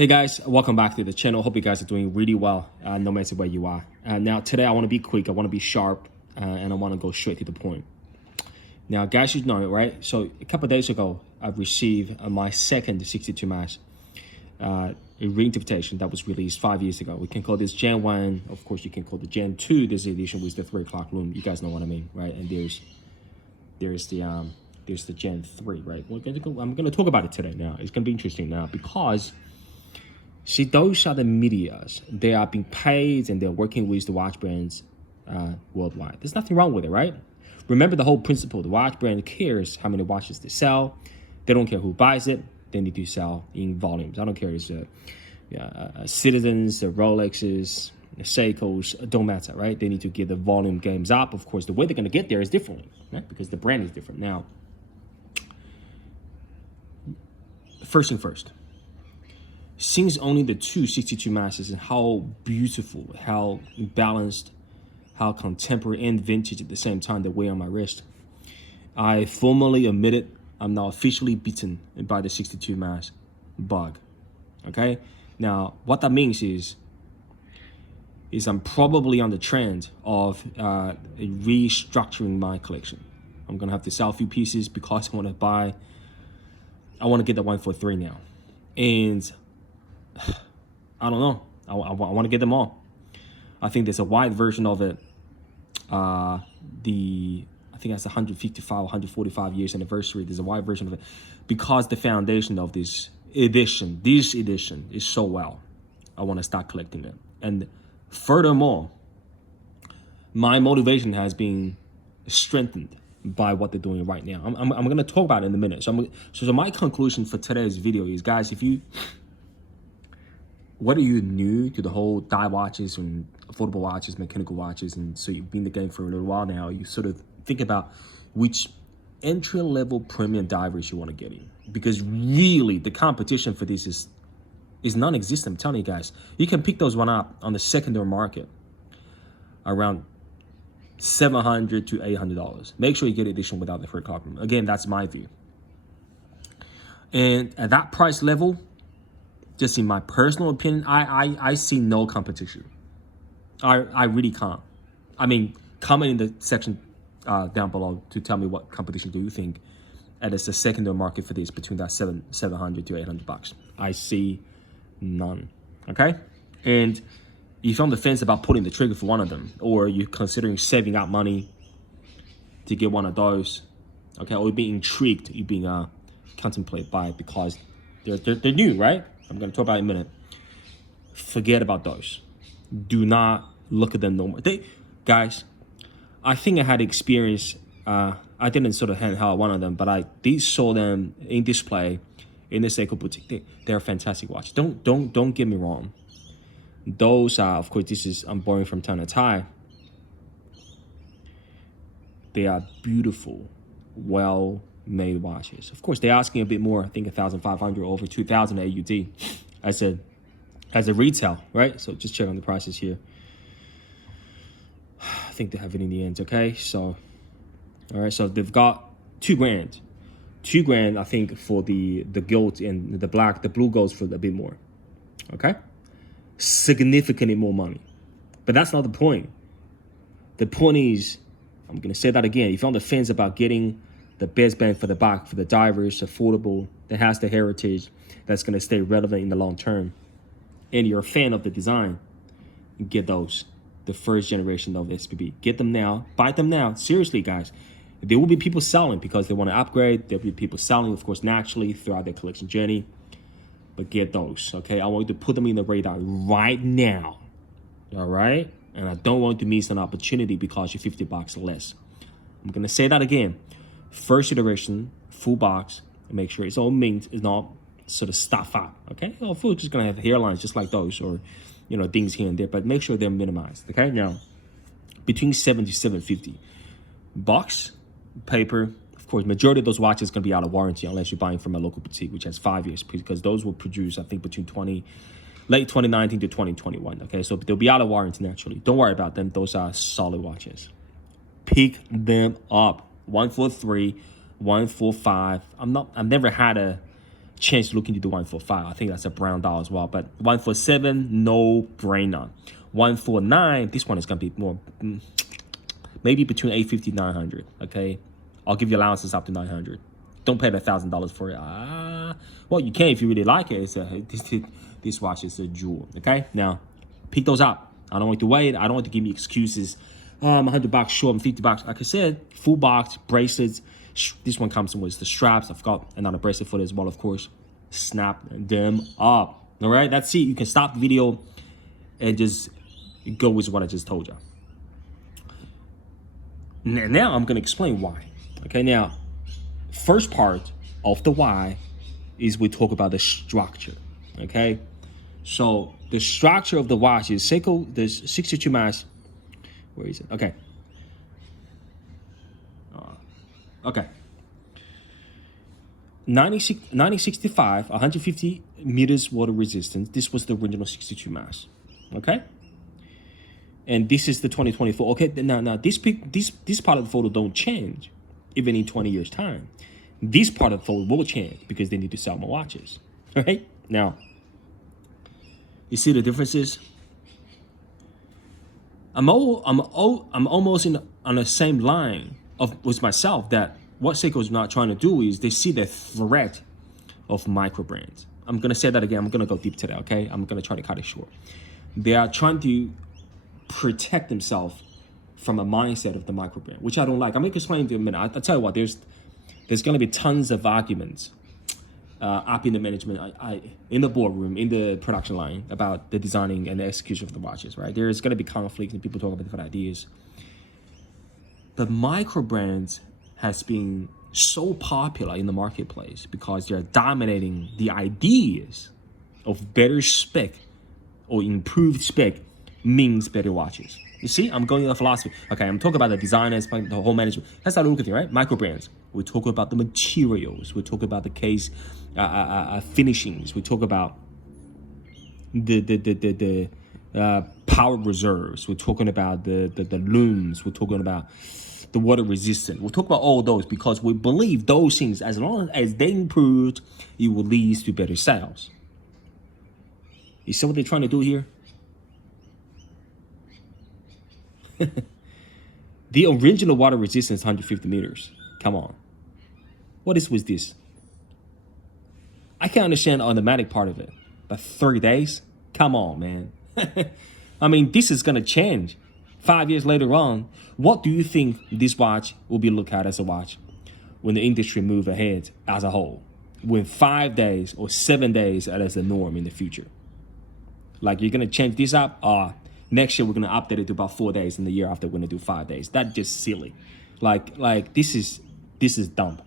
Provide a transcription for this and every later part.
Hey guys, welcome back to the channel. Hope you guys are doing really well, no matter where you are. Now today I want to be quick, I want to be sharp, and I want to go straight to the point. Now guys should know, right? So a couple of days ago, I received my second 62 mass reinterpretation that was released 5 years ago. We can call this Gen 1, of course you can call the Gen 2, this edition with the 3 o'clock loom. You guys know what I mean, right? And there's the Gen 3, right? I'm gonna talk about it today now. It's gonna be interesting now because see, those are the medias. They are being paid and they're working with the watch brands worldwide. There's nothing wrong with it, right? Remember the whole principle. The watch brand cares how many watches they sell. They don't care who buys it. They need to sell in volumes. I don't care if it's Citizens, the Rolexes, the Seikos, don't matter, right? They need to get the volume games up. Of course, the way they're going to get there is different, right? Because the brand is different. Now, first thing first. Since only the two 62 masses and how beautiful, how balanced, how contemporary and vintage at the same time they wear on my wrist, I formally admitted I'm now officially beaten by the 62 mass bug. Okay? Now, what that means is I'm probably on the trend of restructuring my collection. I'm gonna have to sell a few pieces because I want to get the 143 now. And I don't know. I want to get them all. I think there's a wide version of it. I think that's 155, 145 years anniversary. There's a wide version of it because the foundation of this edition is so well. I want to start collecting it. And furthermore, my motivation has been strengthened by what they're doing right now. I'm going to talk about it in a minute. So my conclusion for today's video is, guys, whether you're new to the whole dive watches and affordable watches, mechanical watches, and so you've been in the game for a little while now, you sort of think about which entry-level premium divers you want to get in. Because really, the competition for this is non-existent. I'm telling you guys. You can pick those one up on the secondary market around $700 to $800. Make sure you get edition without the free copy. Again, that's my view. And at that price level, just in my personal opinion, I see no competition. I really can't. I mean, comment in the section down below to tell me what competition do you think. And it's a secondary market for this between that $700 to $800. I see none. Okay, and if you're on the fence about pulling the trigger for one of them, or you're considering saving up money to get one of those, okay, or you're being intrigued, you're being contemplated by it because they're new, right? I'm going to talk about it in a minute. Forget about those. Do not look at them no more. Guys, I think I had experience. I didn't sort of handheld one of them, but I did saw them in display in the Seiko boutique. They're a fantastic watch. Don't get me wrong. Those are, of course, I'm borrowing from time to time. They are beautiful, well-made watches. Of course, they're asking a bit more. I think 1,500 over 2,000 AUD as a retail, right? So just check on the prices here. I think they have it in the end. Okay, so all right, so they've got $2,000. $2,000, I think, for the gold and the black. The blue goes for a bit more. Okay, significantly more money, but that's not the point. The point is, I'm gonna say that again. If you're on the fence about getting the best bang for the buck for the divers, affordable, that has the heritage, that's gonna stay relevant in the long term, and you're a fan of the design, get those. The first generation of SPB. Get them now. Buy them now. Seriously, guys. There will be people selling because they want to upgrade. There will be people selling, of course, naturally throughout their collection journey. But get those, okay? I want you to put them in the radar right now, all right? And I don't want you to miss an opportunity because you're $50 less. I'm going to say that again. First iteration, full box. Make sure it's all mint. It's not sort of stuff up, okay? Of course, it's going to have hairlines just like those, or things here and there, but make sure they're minimized, okay? Now, between $7 to $750. Box, paper, of course, majority of those watches going to be out of warranty unless you're buying from a local boutique, which has 5 years, because those will produce, I think, between late 2019 to 2021, okay? So they'll be out of warranty naturally. Don't worry about them. Those are solid watches. Pick them up. 143, 145. I've never had a chance to look into the 145. I think that's a brown dial as well. But 147, no brainer. 149, this one is gonna be more, maybe between 850 900. Okay, I'll give you allowances up to 900. Don't pay the $1,000 for it. Well, you can if you really like it. This watch is a jewel. Okay, now pick those up. I don't want you to wait. I don't want to give me excuses. I'm $100 short. I'm $50. Like I said, full box bracelets. This one comes with the straps. I've got another bracelet for it as well, of course. Snap them up. All right, that's it. You can stop the video and just go with what I just told you. Now I'm gonna explain why. Okay, now first part of the why is we talk about the structure. Okay, so the structure of the watch is Seiko. There's 62 mass. Where is it? Okay. Okay. 9065, 150 meters water resistance. This was the original 62 mass. Okay. And this is the 2024. Okay. Now this part of the photo don't change, even in 20 years time. This part of the photo will change because they need to sell more watches. All right. Now, you see the differences. I'm almost on the same line with myself that what Seiko is not trying to do is they see the threat of micro brands. I'm gonna say that again. I'm gonna go deep today. Okay, I'm gonna try to cut it short. They are trying to protect themselves from a mindset of the micro brand, which I don't like. I'm gonna explain to you in a minute. I'll tell you what. There's gonna be tons of arguments up in the management, in the boardroom, in the production line about the designing and the execution of the watches, right? There's going to be conflicts and people talk about different ideas. The micro brands has been so popular in the marketplace because they're dominating the ideas of better spec or improved spec means better watches. You see, I'm going to the philosophy. Okay, I'm talking about the designers, the whole management. That's how I look at it, right? Micro brands. We talk about the materials. We talk about the case finishings. We talk about the power reserves. We're talking about the looms. We're talking about the water resistant. We'll talk about all those because we believe those things, as long as they improved, it will lead to better sales. You see what they're trying to do here? The original water resistance 150 meters. Come on. What is with this? I can understand the automatic part of it, but 30 days? Come on, man. I mean, this is going to change 5 years later on. What do you think this watch will be looked at as a watch when the industry move ahead as a whole? When 5 days or 7 days as a norm in the future? Like, you're going to change this up? Next year, we're going to update it to about 4 days, and the year after, we're going to do 5 days. That's just silly. Like this is dumb.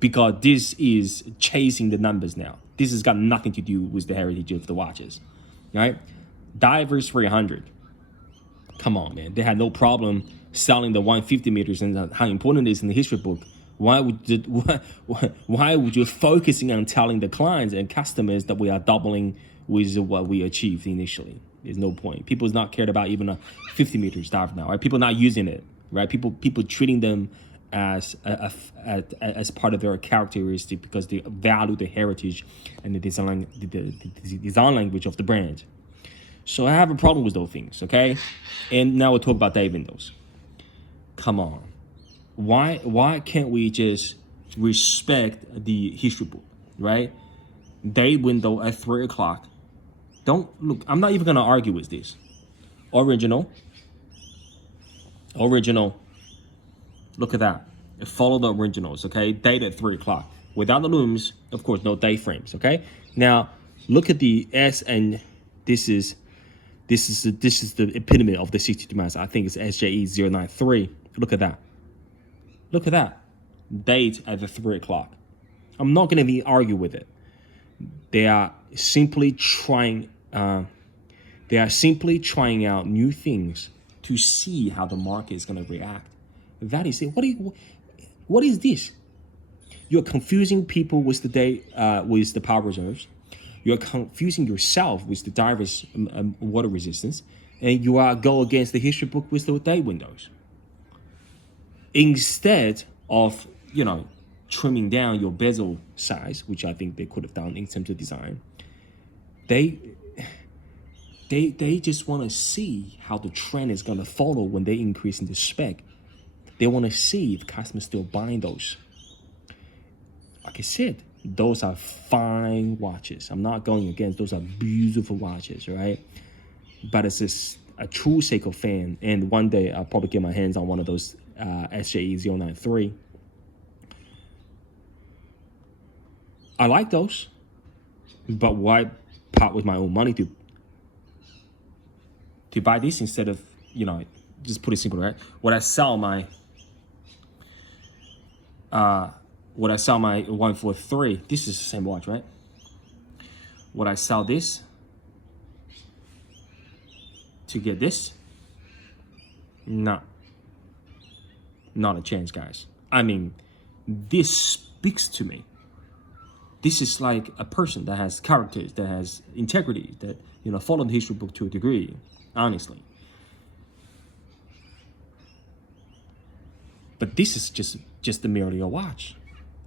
Because this is chasing the numbers now. This has got nothing to do with the heritage of the watches, right? Divers 300. Come on, man. They had no problem selling the 150 meters and how important it is in the history book. Why would you focusing on telling the clients and customers that we are doubling with what we achieved initially? There's no point. People's not cared about even a 50 meters dive now, right? People not using it, right? People treating them as part of their characteristic because they value the heritage and the design language of the brand. So I have a problem with those things, okay? And now we'll talk about day windows. Come on. Why can't we just respect the history book, right? Day window at 3 o'clock. Don't look, I'm not even gonna argue with this. Original. Look at that. Follow the originals, okay? Date at 3 o'clock. Without the looms, of course, no day frames, okay? Now, look at the S, and this is the epitome of the 62 mass. I think it's SJE093. Look at that. Look at that. Date at the 3 o'clock. I'm not gonna even argue with it. They are simply trying out new things to see how the market is going to react. That is it. What is this? You're confusing people with the day with the power reserves. You're confusing yourself with the diver's water resistance, and you are go against the history book with the day windows. Instead of trimming down your bezel size, which I think they could have done in terms of design. They just want to see how the trend is going to follow when they increase in the spec. They want to see if customers still buying those. Like I said, those are fine watches. I'm not going against, those are beautiful watches, right? But it's just a true Seiko fan, and one day I'll probably get my hands on one of those SJE093. I like those, but why part with my own money to buy this instead of, you know, just put it simple, right? When I sell my 143, this is the same watch, right? Would I sell this to get this? No, not a chance, guys. I mean, this speaks to me. This is like a person that has characters, that has integrity, that, you know, followed the history book to a degree, honestly. But this is just merely a watch,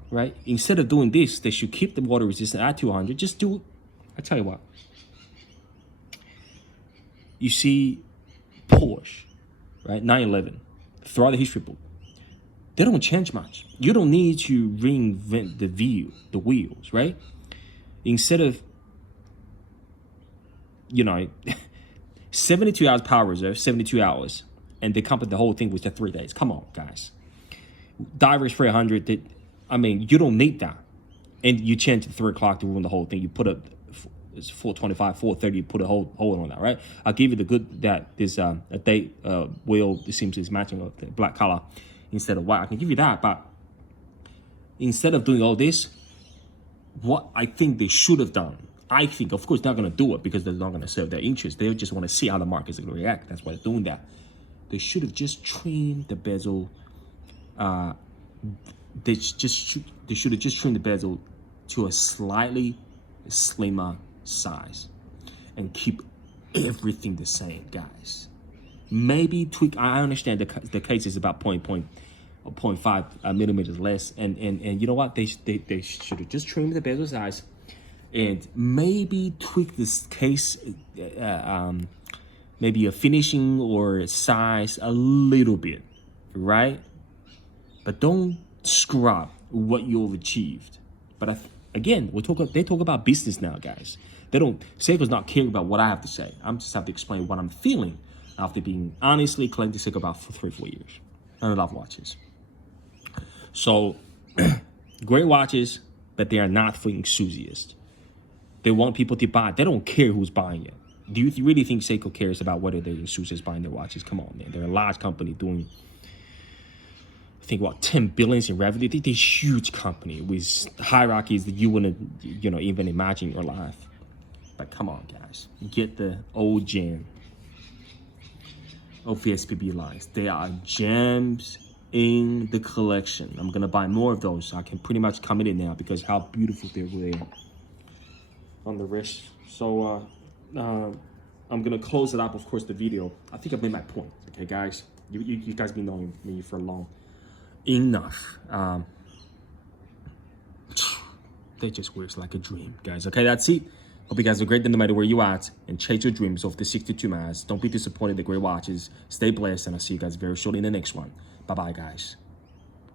right? Instead of doing this, they should keep the water resistance at 200. Just do, I tell you what. You see Porsche, right? 911, throughout the history book, they don't change much. You don't need to reinvent the wheels, right? Instead of, you know, 72 hours power reserve, 72 hours, and they complete the whole thing with the 3 days. Come on, guys. Divers 300, I mean, you don't need that. And you change to 3 o'clock to ruin the whole thing. You put it's 425, 430, you put a hold on that, right? I'll give you the good that there's a date wheel, it seems is matching of the black color instead of white. I can give you that, but instead of doing all this, what I think they should have done, I think, of course, they're not going to do it because they're not going to serve their interest. They just want to see how the market's going to react. That's why they're doing that. They should have just trimmed the bezel. They should have just trimmed the bezel to a slightly slimmer size and keep everything the same, guys. Maybe tweak. I understand the case is about 0.5 millimeters less, and you know what? They should have just trimmed the bezel size, and maybe tweak this case, maybe a finishing or size a little bit, right? But don't screw up what you've achieved. But again, they talk about business now, guys. They don't. Seiko's not caring about what I have to say. I'm just have to explain what I'm feeling after being honestly collecting Seiko about for 3-4 years. I love watches. So, great watches, but they are not for enthusiasts. They want people to buy. They don't care who's buying it. Do you really think Seiko cares about whether they're enthusiasts buying their watches? Come on, man. They're a large company doing, I think, what, 10 billion in revenue. They're a huge company with hierarchies that you wouldn't, you know, even imagine in your life. But come on, guys. Get the old gem of the SPB lines. They are gems in the collection. I'm gonna buy more of those. I can pretty much commit it now because how beautiful they were on the wrist. So I'm gonna close it up, of course, the video. I think I've made my point. Okay, guys, you guys been knowing me for long enough. They just works like a dream, guys. Okay, that's it. Hope you guys are great no matter where you at, and chase your dreams of the 62 miles. Don't be disappointed. The great watches. Stay blessed, and I'll see you guys very shortly in the next one. Bye-bye, guys.